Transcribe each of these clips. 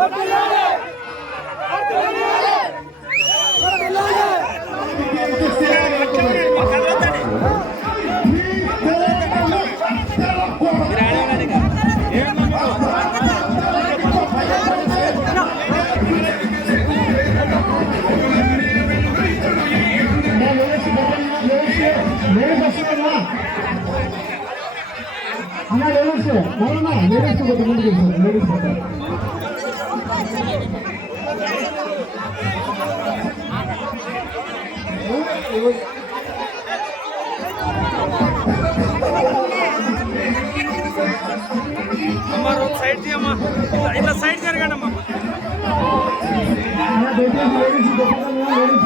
Vamos, అన్న ladies అవునా ladies కొద్ది ముందుకు వెళ్తారు లేడీస్ అమ్మా రోజు సైడ్ చేయమ్మా ఇలా- ఇలా సైడ్ జరగండి అమ్మా అన్న దయచేసి లేడీస్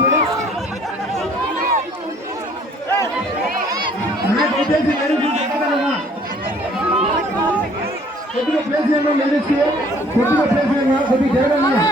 కొద్దిగా ప్లేస్ చేయండి లేడీస్ కొద్దిగా ప్లేస్ చేయండి కొద్దిగా జరగండి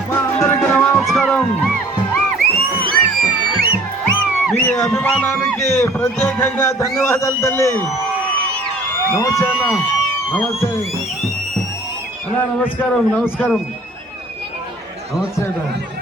అమ్మా అందరికీ నమస్కారం మీ అభిమానానికి ప్రత్యేకంగా ధన్యవాదాలు తల్లి నమస్తే అన్న నమస్తే అన్న నమస్కారం నమస్కారం నమస్తే అన్న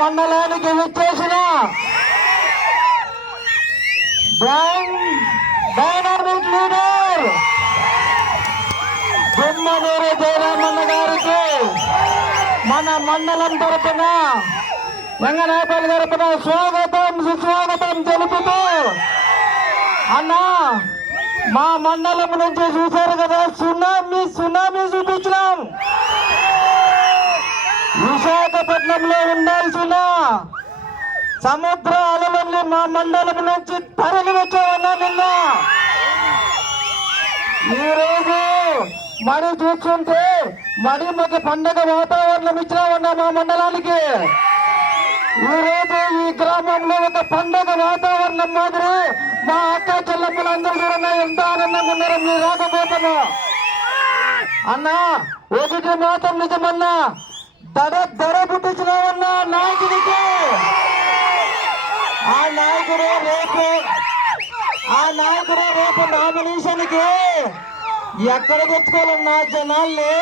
మండలానికి విచ్చేసిన డైనామిక్ లీడర్ గుమ్మనూరు జయరామన్న గారికి మన మండలం తరపున రంగనాయపల్లి తరపున స్వాగతం సుస్వాగతం తెలుపుతూ అన్నా మా మండలం నుంచి చూశారు కదా సునామీ సునామీ చూపించినాం. విశాఖపట్నంలో ఉండాల్సిన సముద్ర అలలన్నీ మా మండలం నుంచి తరలి వచ్చామన్నా నిన్న. ఈరోజు రోజు మడి చూస్తుంటే మడి మాకు పండగ వాతావరణం ఇచ్చినామన్నా మా మండలానికి. ఈరోజు రోజు ఈ గ్రామంలో ఒక పండగ వాతావరణం మాదిరి మా అక్క చెల్లెమ్మలు అందరూ కూడా ఎంత ఆనందంగా మీరు రాకపోతాము అన్నా ఒకటి మాత్రం నిజమన్నా దడ దడ పుట్టించినామన్నా నాయకుడికి. ఆ నాయకుడు రేపు ఆ నాయకుడు రేపు నామినేషన్కి ఎక్కడ తెచ్చుకోవాలన్నా జనాల్ని?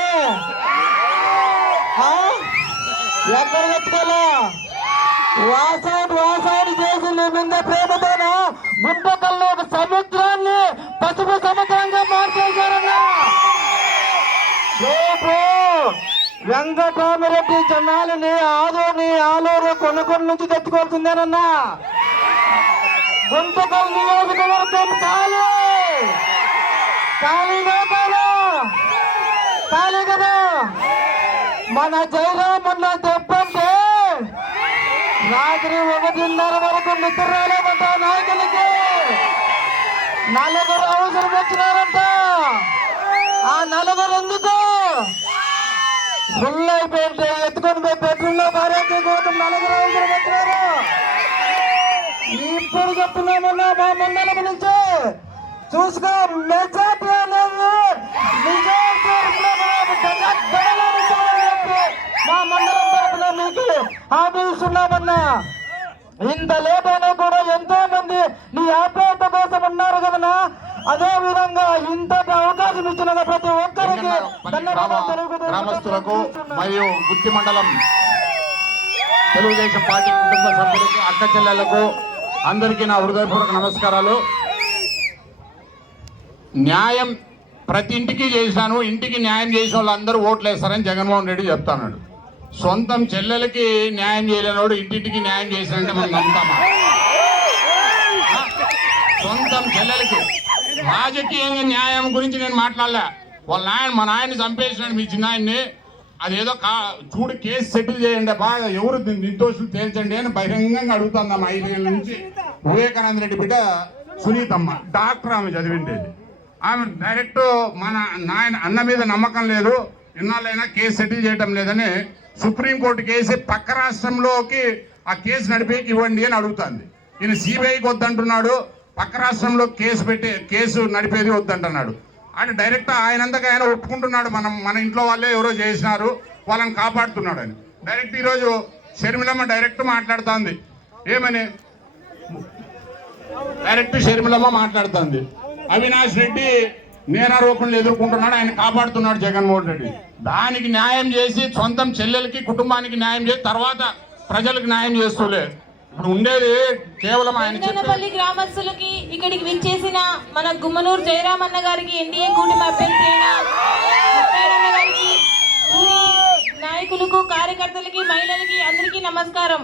ఆ? ఎక్కడ తెచ్చుకోవాలా? వాసాడు వాసాడు చేసి నీ మీద ప్రేమతోన? గుంటకల్లో ఒక సముద్రాన్ని పసుపు సముద్రంగా మార్చేశారన్నా రేపు వెంకటరామరెడ్డి జనాలని ఆదోని ఆలూరు కొనుగోలు నుంచి తెచ్చుకోవాల్సిందేనన్నా? గుంతకల్ నియోజకవర్గం ఖాళీ. ఖాళీగా కదా ఖాళీ కదా. మన జయరామన్న చెప్పంటే రాత్రి ఒకటిన్నర వరకు నిద్ర నాయకులకి. నలుగురు అవసరం వచ్చినారంట. ఆ నలుగురు ఎందుకు? ఫుల్ అయిపోయింటే ఎత్తుకొని పోయి బెడ్రూమ్లో భార్యకి కోసం నలుగురు ఐదుగురు వచ్చినారు ఇప్పుడు చెప్తున్నామన్నా మా మండలం నుంచి చూసుకో మెజార్టీ అనేది మా మండలం తరపున మీకు హామీ ఇస్తున్నామన్నా ఇంత లేట్ అయినా కూడా ఎంతో మంది నీ ఆప్యాయత కోసం ఉన్నారు కదనా అదే విధంగా ఇంతటి అవకాశం ఇచ్చిన ప్రతి ఒక్కరికి గ్రామస్తులకు మరియు గుత్తి మండలం తెలుగుదేశం పార్టీ కుటుంబ సభ్యులకు అక్క చెల్లెలకు అందరికీ నా హృదయపూర్వక నమస్కారాలు. న్యాయం ప్రతి ఇంటికి చేశాను ఇంటికి న్యాయం చేసిన వాళ్ళందరూ ఓట్లు వేస్తారని జగన్మోహన్ రెడ్డి చెప్తాన్నాడు. సొంతం చెల్లెలకి న్యాయం చేయలేనోడు ఇంటింటికి న్యాయం చేశానంటే మనం నమ్ముతామా? సొంతం చెల్లెలకి రాజకీయంగా న్యాయం గురించి నేను మాట్లాడలే. వాళ్ళ నాయన మా నాయన్ని చంపేసినాడు మీ చిన్నాయన్ని. అదేదో కా చూడు కేసు సెటిల్ చేయండి బాగా ఎవరు నిర్దోషులు తేల్చండి అని బహిరంగంగా అడుగుతాందమ్మా ఐదు నెలల నుంచి వివేకానంద రెడ్డి బిడ్డ సునీతమ్మ. డాక్టర్ ఆమె చదివిండేది. ఆమె డైరెక్ట్ మన నాయన అన్న మీద నమ్మకం లేదు. ఇన్నాళ్ళైనా కేసు సెటిల్ చేయడం లేదని సుప్రీంకోర్టు కేసు పక్క రాష్ట్రంలోకి ఆ కేసు నడిపేకి ఇవ్వండి అని అడుగుతుంది. ఈయన సిబిఐకి వద్దంటున్నాడు. పక్క రాష్ట్రంలో కేసు పెట్టి కేసు నడిపేది వద్దంటున్నాడు. అంటే డైరెక్ట్ ఆయనంతగా ఆయన ఒప్పుకుంటున్నాడు. మనం మన ఇంట్లో వాళ్ళే ఎవరో చేసినారు వాళ్ళని కాపాడుతున్నాడు అని డైరెక్ట్ ఈరోజు షర్మిలమ్మ డైరెక్ట్ మాట్లాడుతుంది. ఏమని? డైరెక్ట్ షర్మిలమ్మ మాట్లాడుతుంది. అవినాష్ రెడ్డి నేరారోపణలు ఎదుర్కొంటున్నాడు. ఆయన కాపాడుతున్నాడు జగన్మోహన్ రెడ్డి. దానికి న్యాయం చేసి సొంతం చెల్లెలకి కుటుంబానికి న్యాయం చేసి తర్వాత ప్రజలకు న్యాయం చేస్తూలే. ఇప్పుడు ఉండేది కేవలం ఆయన గ్రామస్తులకి ఇక్కడికి విచ్చేసిన మన గుమ్మనూరు జయరామన్న గారికి ఎన్డీఏ కూటమి అభ్యర్థి అయిన గారికి ఊరి నాయకులకు కార్యకర్తలకి మహిళలకి అందరికీ నమస్కారం.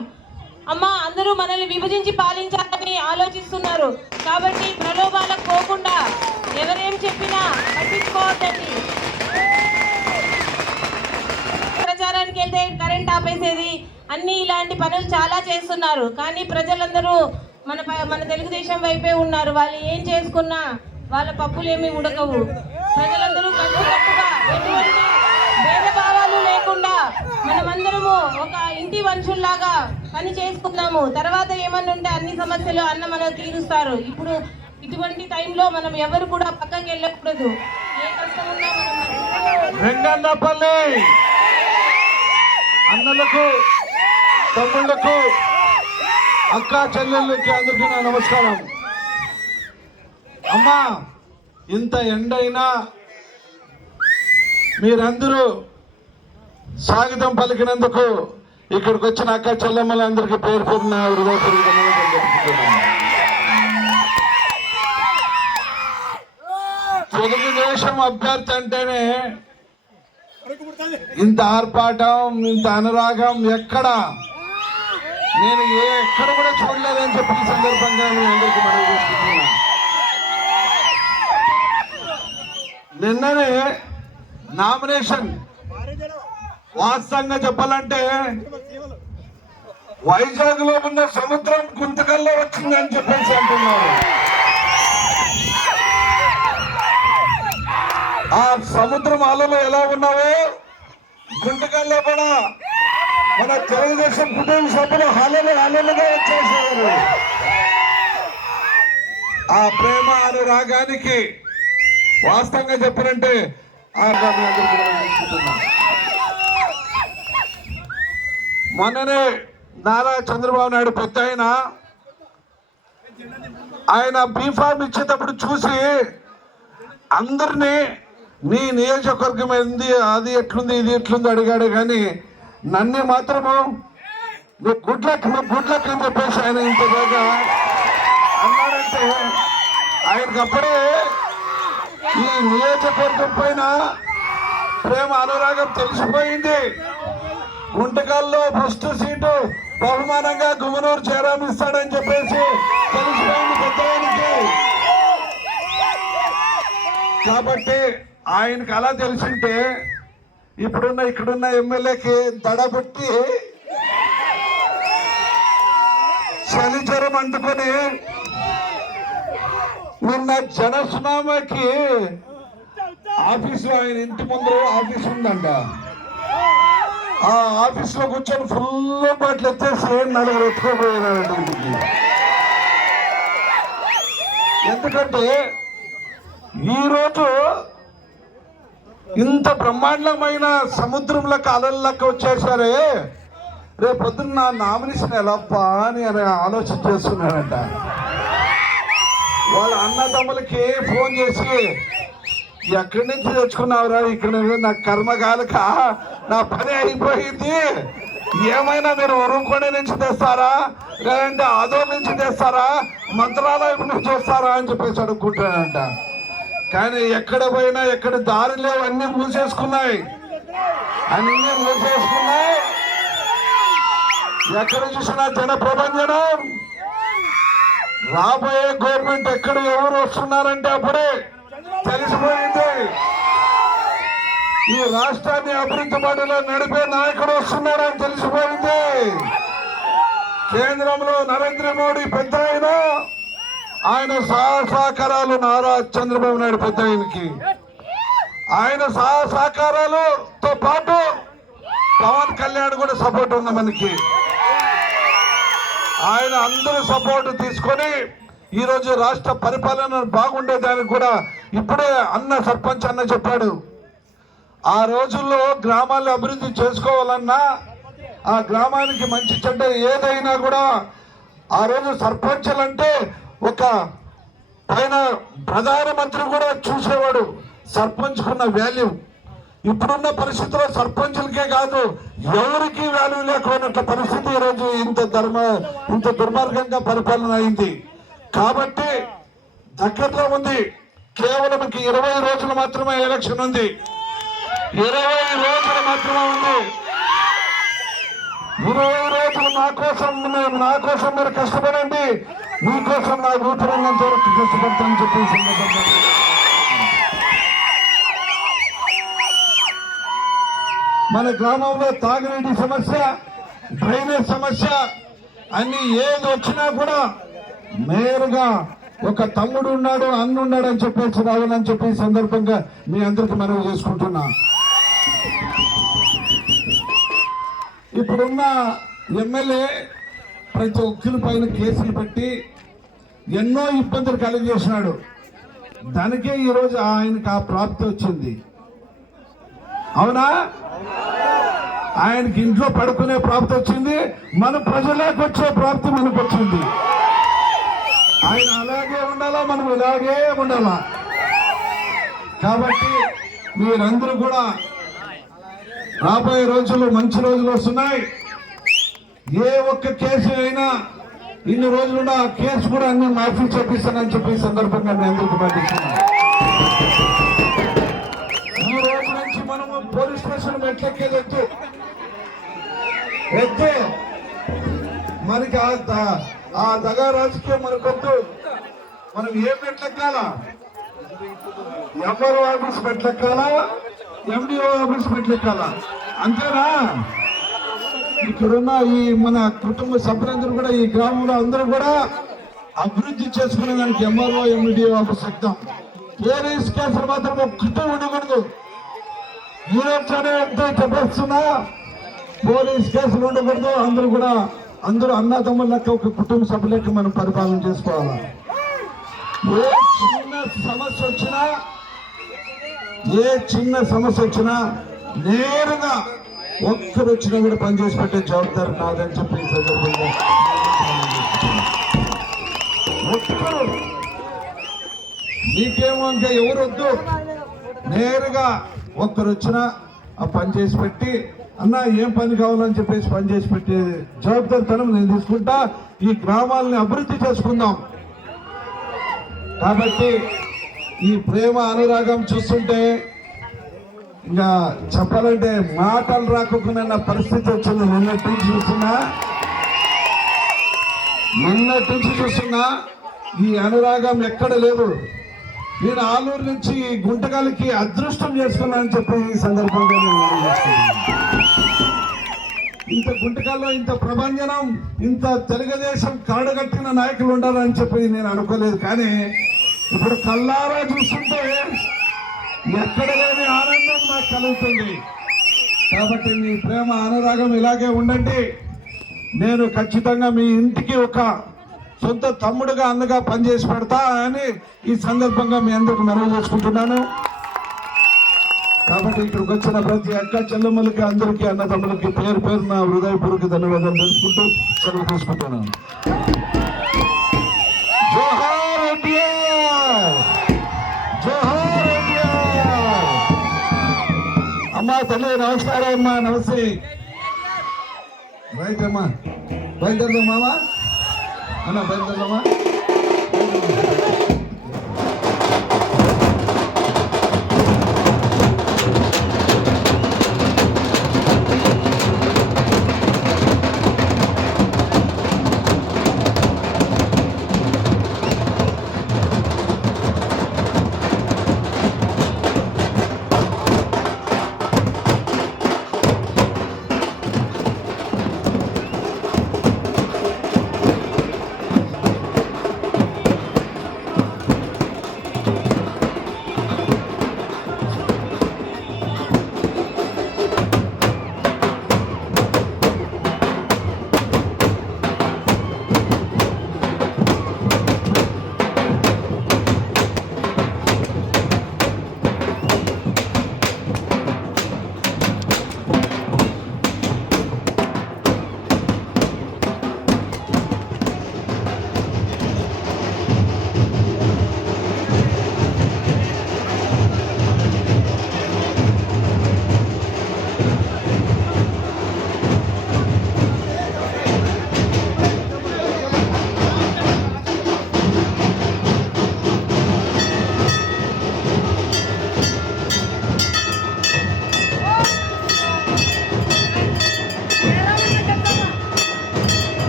అమ్మ అందరూ మనల్ని విభజించి పాలించాలని ఆలోచిస్తున్నారు. కాబట్టి ప్రలోభాలకు పోకుండా ఎవరేం చెప్పినా పట్టించుకోవద్దండి. ప్రచారానికి వెళ్తే కరెంట్ ఆపేసేది అన్ని ఇలాంటి పనులు చాలా చేస్తున్నారు. కానీ ప్రజలందరూ మన ప- మన తెలుగుదేశం వైపే ఉన్నారు. వాళ్ళు ఏం చేసుకున్నా వాళ్ళ పప్పులు ఏమి ఉడకవు. ప్రజలందరూ కలిసికట్టుగా ఎటువంటి భేదభావాలు లేకుండా మనమందరము ఒక ఇంటి మనుషుల్లాగా పని చేసుకున్నాము తర్వాత ఏమన్నా ఉంటే అన్ని సమస్యలు అన్న మనం తీరుస్తారు. ఇప్పుడు ఇటువంటి టైంలో మనం ఎవరు కూడా పక్కకి వెళ్ళకూడదు. ఏ కష్టం ఉన్నా మనం వెంగన్నపల్లి! అన్నలకు తమ్ముళ్ళకు అక్క చెల్లెళ్ళకి అందరికీ నా నమస్కారం. అమ్మా ఇంత ఎండైనా మీరందరూ స్వాగతం పలికినందుకు ఇక్కడికి వచ్చిన అక్క చెల్లెమ్మలందరికీ పేరు పేరున హృదయపూర్వక తెలుగుదేశం అభ్యర్థి అంటేనే ఇంత ఆర్పాటం ఇంత అనురాగం ఎక్కడ? నేను ఏ ఎక్కడ కూడా చూడలేదని చెప్పి ఈ సందర్భంగా మీ అందరికీ మనం చేసుకుంటున్నా. నిన్ననే నామినేషన్ వాస్తవంగా చెప్పాలంటే వైజాగ్లో ఉన్న సముద్రం గుంతకల్లో వచ్చిందని చెప్పేసి అంటున్నారు ఆ సముద్రం అలలు ఎలా ఉన్నావో గుంటకల్లో కూడా మన తెలుగుదేశం కుటుంబ సభ్యులు హలలు హలలుగా వచ్చేసారు ఆ ప్రేమ అనురాగానికి వాస్తవంగా చెప్పనంటే ఆ మొన్ననే నారా చంద్రబాబు నాయుడు పెద్ద ఆయన ఆయన బీఫామ్ ఇచ్చేటప్పుడు చూసి అందరినీ నీ నియోజకవర్గం ఏంది అది ఎట్లుంది ఇది ఎట్లుంది అడిగాడు. కానీ నన్ను మాత్రము నువ్వు గుడ్లక్ నువ్వు గుడ్లక్ అని చెప్పేసి ఆయన ఇంత బాగా అన్నాడంటే ఆయనకు అప్పుడే ఈ నియోజకవర్గం పైన ప్రేమ అనురాగం తెలిసిపోయింది. గుంటకల్లో ఫస్ట్ సీటు బహుమానంగా గుమనూరు జయరాం ఇస్తాడని చెప్పేసి తెలిసిపోయింది పెద్ద కాబట్టి ఆయనకి అలా తెలిసింటే ఇప్పుడున్న ఇక్కడున్న ఎమ్మెల్యేకి దడబుట్టి చలి జ్వరం అంటుకొని నిన్న జన సునామాకి ఆఫీసులో ఆయన ఇంటి ముందు ఆఫీస్ ఉందంట. ఆ ఆఫీస్లో కూర్చొని ఫుల్ బాటిల్ ఎత్తేసి నలుగురు ఎత్తుకోపోయినారంట ఇంటికి. ఎందుకంటే ఈరోజు ఇంత బ్రహ్మాండమైన సముద్రంలోకి అలల్లోకి వచ్చేసారే. రేపు పొద్దున్న నా నామినేషన్ ఎలాప్పా అని ఆయన ఆలోచన చేస్తున్నారంట వాళ్ళ అన్నదమ్ములకి ఫోన్ చేసి ఎక్కడి నుంచి తెచ్చుకున్నావురా? ఇక్కడ నుంచి నా కర్మ కాలక నా పని అయిపోయింది. ఏమైనా మీరు ఉరుంకొండ నుంచి తెస్తారా? లేదంటే ఆదో నుంచి తెస్తారా? మంత్రాలయం నుంచి వస్తారా? అని చెప్పేసి అడుక్కుంటానంట కానీ ఎక్కడ పోయినా ఎక్కడ దారి లేవు అన్ని మూసేసుకున్నాయి. అన్ని మూసేసుకున్నాయి. ఎక్కడ చూసినా జన ప్రపంచం రాబోయే గవర్నమెంట్ ఎక్కడ ఎవరు వస్తున్నారంటే అప్పుడే తెలిసిపోయింది. ఈ రాష్ట్రాన్ని అభివృద్ధి పడిలో నడిపే నాయకుడు వస్తున్నారని తెలిసిపోయింది. కేంద్రంలో నరేంద్ర మోడీ పెద్ద అయినా ఆయన సహా సహకారాలు నారా చంద్రబాబు నాయుడు పెద్ద ఆయనకి. ఆయన సహా సహకారాలతో పాటు పవన్ కళ్యాణ్ కూడా సపోర్ట్ ఉంది మనకి. ఆయన అందరూ సపోర్ట్ తీసుకొని ఈరోజు రాష్ట్ర పరిపాలన బాగుండేదానికి కూడా ఇప్పుడే అన్న సర్పంచ్ అన్న చెప్పాడు. ఆ రోజుల్లో గ్రామాలు అభివృద్ధి చేసుకోవాలన్నా ఆ గ్రామానికి మంచి చెడ్డ ఏదైనా కూడా ఆ రోజు సర్పంచ్లు అంటే ఒక పైన ప్రధానమంత్రి కూడా చూసేవాడు. సర్పంచ్కున్న వాల్యూ ఇప్పుడున్న పరిస్థితిలో సర్పంచులకే కాదు ఎవరికి వాల్యూ లేకున్నట్ల పరిస్థితి ఈరోజు ఇంత ధర్మ ఇంత దుర్మార్గంగా పరిపాలన అయింది. కాబట్టి దగ్గరలో ఉంది. కేవలం ఇరవై రోజులు మాత్రమే ఎలక్షన్ ఉంది. ఇరవై రోజులు మాత్రమే ఉంది. ఇరవై రోజులు నా కోసం నా కోసం మీరు కష్టపడండి. మీకోసం నా రూపరంగంతో వరకు కష్టపడతానని చెప్పి సందర్భంగా మన గ్రామంలో తాగునీటి సమస్య డ్రైనేజ్ సమస్య అన్ని ఏది వచ్చినా కూడా నేరుగా ఒక తమ్ముడు ఉన్నాడు అన్న ఉన్నాడు అని చెప్పేసి రావాలని చెప్పి సందర్భంగా మీ అందరికి మనవి చేసుకుంటున్నా. ఇప్పుడున్న ఎమ్మెల్యే ప్రతి ఒక్కరి పైన కేసులు పెట్టి ఎన్నో ఇబ్బందులు కలిగజేసినాడు. దానికే ఈరోజు ఆయనకు ఆ ప్రాప్తి వచ్చింది. అవునా? ఆయనకి ఇంట్లో పడుకునే ప్రాప్తి వచ్చింది. మన ప్రజలకు వచ్చే ప్రాప్తి మనకు వచ్చింది. ఆయన అలాగే ఉండాలా? మనం ఇలాగే ఉండాలా? కాబట్టి మీరందరూ కూడా రాబోయే రోజులు మంచి రోజులు వస్తున్నాయి. ఏ ఒక్క కేసు అయినా ఇన్ని రోజులున్న ఆ కేసు కూడా అన్ని మాఫీ చేపిస్తానని చెప్పి సందర్భంగా నేను అందరికీ పాటిస్తున్నాను ఈ రోజు నుంచి మనము పోలీస్ స్టేషన్ మెట్లెక్కేది వద్దు మనకి ఆ ఆ దగా రాజకీయం మనకొద్దు. మనం ఏం మెట్లెక్కాలా? ఎంఆర్ఓ ఆఫీస్ మెట్లెక్కాలా? ఎండిఓ ఆఫీస్ మెట్లెక్కాలా? అంతేనా? ఇక్కడున్న ఈ మన కుటుంబ సభ్యులందరూ కూడా ఈ గ్రామంలో అందరూ కూడా అభివృద్ధి చేసుకునే దానికి ఎంఆర్ఓ ఎండిఓ ఆఫీస్ ఎక్కుతాం పోలీస్ కేసులు మాత్రం ఒక్కటే ఉండకూడదు. ఈరోజునే ఎంత చెప్పేస్తున్నా పోలీస్ కేసులు ఉండకూడదు. అందరూ కూడా అందరూ అన్నదమ్ముల లెక్క ఒక కుటుంబ సభ్యులకి మనం పరిపాలన చేసుకోవాలి? ఏ చిన్న సమస్య వచ్చినా ఏ చిన్న సమస్య వచ్చినా నేరుగా ఒక్కరు వచ్చినా కూడా పనిచేసి పెట్టే జవాబాదారి నాదని చెప్పి సందర్భంగా ఒక్కరు. నీకేమో ఇంకా ఎవరు వద్దు. నేరుగా ఒక్కరు వచ్చినా ఆ పని చేసి పెట్టి అన్న ఏం పని కావాలని చెప్పేసి పని చేసి పెట్టే జవాబాదారితనం నేను తీసుకుంటా. ఈ గ్రామాలని అభివృద్ధి చేసుకుందాం. కాబట్టి ఈ ప్రేమ అనురాగం చూస్తుంటే ఇంకా చెప్పాలంటే మాటలు రాకుండా పరిస్థితి వచ్చింది. నిన్నటి నుంచి చూస్తున్నా. నిన్నటి నుంచి చూస్తున్నా. ఈ అనురాగం ఎక్కడ లేదు. నేను ఆలూరు నుంచి గుంటకాలకి అదృష్టం చేసుకున్నానని చెప్పి ఈ సందర్భంగా నేను ఇంత గుంటకాల్లో ఇంత ప్రభంజనం ఇంత తెలుగుదేశం కాడగట్టిన నాయకులు ఉండాలని చెప్పి నేను అనుకోలేదు. కానీ ఇప్పుడు కల్లారా చూస్తుంటే ఎక్కడ లేని ఆనందం నాకు కలుగుతుంది. కాబట్టి మీ ప్రేమ అనురాగం ఇలాగే ఉండండి. నేను ఖచ్చితంగా మీ ఇంటికి ఒక సొంత తమ్ముడుగా అందగా పనిచేసి పెడతా అని ఈ సందర్భంగా మీ అందరికి మనవి చేసుకుంటున్నాను. కాబట్టి ఇక్కడికి వచ్చిన ప్రతి అక్క చెల్లెమ్మలకి అందరికీ అన్నదమ్ములకి పేరు పేరు నా హృదయపూర్వక ధన్యవాదాలు తెలుసుకుంటూ సెలవు తీసుకుంటున్నాను. తల్లి నమస్కారం అమ్మా నమస్తే. రైట్ అమ్మా బయలుదేరదాం మామా. అన్న బయలుదేరదామా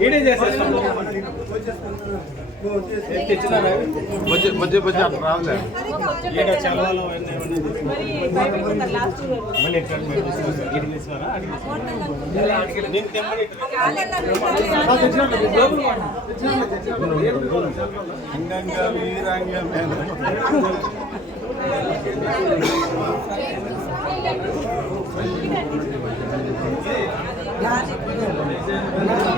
ఈడే చేసేస్తాం మధ్య మధ్య మధ్య అట్లా రాదులే ఈడ చలవాలో మరి భయపెడుతున్నారు లాస్ట్